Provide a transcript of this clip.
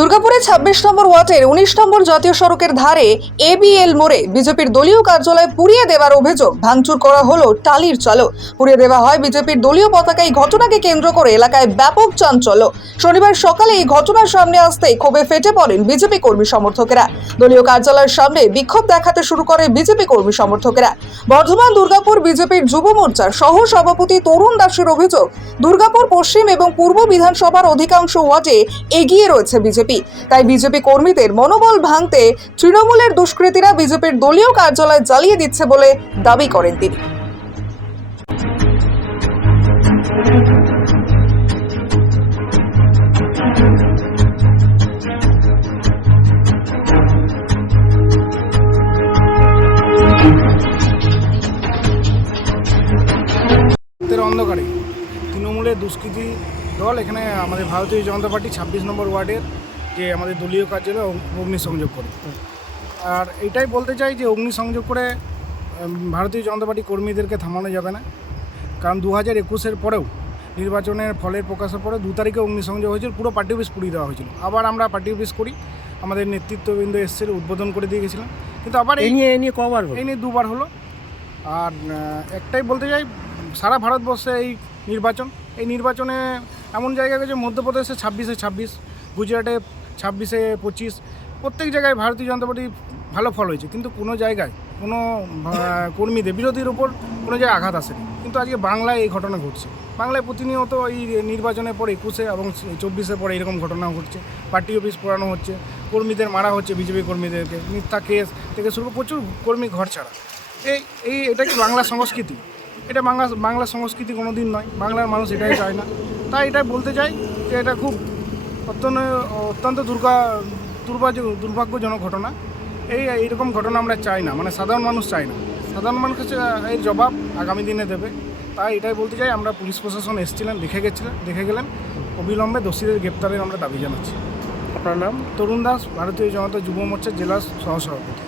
দুর্গাপুরে ২৬ নম্বর ওয়ার্ডের ১৯ নম্বর জাতীয় সড়কের ধারে এবিএল মোড়ে বিজেপির দলীয় কার্যালয় পুড়িয়ে দেওয়ার অভিযোগ। ভাঙচুর করা হলো টালির চালও, পুড়িয়ে দেওয়া হয় বিজেপির দলীয় পতাকা। এই ঘটনাকে কেন্দ্র করে এলাকায় ব্যাপক চাঞ্চল্য। শনিবার সকালে এই ঘটনার সামনে আসতেই ক্ষোভে ফেটে পড়েন বিজেপি কর্মী সমর্থকেরা। দলীয় কার্যালয়ের সামনে বিক্ষোভ দেখাতে শুরু করে বিজেপি কর্মী সমর্থকেরা। বর্ধমান দুর্গাপুর বিজেপির যুব মোর্চার সহ সভাপতি তরুণ দাসের অভিযোগ, দুর্গাপুর পশ্চিম এবং পূর্ব বিধানসভার অধিকাংশ ওয়ার্ডে এগিয়ে রয়েছে বিজেপি। তাই বিজেপি কর্মীদের মনোবল ভাঙতে তৃণমূলের দুষ্কৃতীরা বিজেপির দলীয় কার্যালয় জ্বালিয়ে দিচ্ছে বলে দাবি করেন তিনি। অন্ধকারে তৃণমূলের দুষ্কৃতী দল এখানে আমাদের ভারতীয় জনতা পার্টি ২৬ নম্বর ওয়ার্ডের যে আমাদের দলীয় কার্যালয়ে অগ্নিসংযোগ করে। আর এটাই বলতে চাই যে অগ্নিসংযোগ করে ভারতীয় জনতা পার্টি কর্মীদেরকে থামানো যাবে না, কারণ ২০২১-এর পরেও নির্বাচনের ফলের প্রকাশের পরে ২ তারিখে অগ্নিসংযোগ হয়েছিল, পুরো পার্টি অফিস পুড়িয়ে দেওয়া হয়েছিল। আবার আমরা পার্টি অফিস করি, আমাদের নেতৃত্ববৃন্দ এসেছিল, উদ্বোধন করে দিয়ে গেছিলাম, কিন্তু আবার এই নিয়ে কবার এই নিয়ে 2বার হলো। আর একটাই বলতে চাই, সারা ভারতবর্ষে এই নির্বাচনে এমন জায়গা গেছে, মধ্যপ্রদেশে ২৬-এ ২৬, গুজরাটে ২৬-এ ২৫, প্রত্যেক জায়গায় ভারতীয় জনতা পার্টি ভালো ফল হয়েছে, কিন্তু কোনো জায়গায় কোনো কর্মীদের বিরোধীর ওপর কোনো জায়গায় আঘাত আসেনি। কিন্তু আজকে বাংলায় এই ঘটনা ঘটছে। বাংলায় প্রতিনিয়ত এই নির্বাচনের পর ২১-এ এবং ২৪-এর পরে এরকম ঘটনা ঘটছে। পার্টি অফিস পোড়ানো হচ্ছে, কর্মীদের মারা হচ্ছে, বিজেপি কর্মীদেরকে মিথ্যা কেস থেকে শুরু করে প্রচুর কর্মী ঘর ছাড়া। এটা কি বাংলা সংস্কৃতি? এটা বাংলা সংস্কৃতি কোনো দিন নয়, বাংলার মানুষ এটাই চায় না। তাই এটাই বলতে চাই যে এটা খুব অত্যন্ত দুর্ভাগ্যজনক ঘটনা। এইরকম ঘটনা আমরা চাই না, মানে সাধারণ মানুষ চায় না। সাধারণ মানুষ কাছে এর জবাব আগামী দিনে দেবে। তাই এটাই বলতে চাই, আমরা পুলিশ প্রশাসন এসেছিলেন, দেখে গেলেন, অবিলম্বে দোষীদের গ্রেপ্তারের আমরা দাবি জানাচ্ছি। আপনার নাম? তরুণ দাস, ভারতীয় জনতা যুব মোর্চার জেলা সহসভাপতি।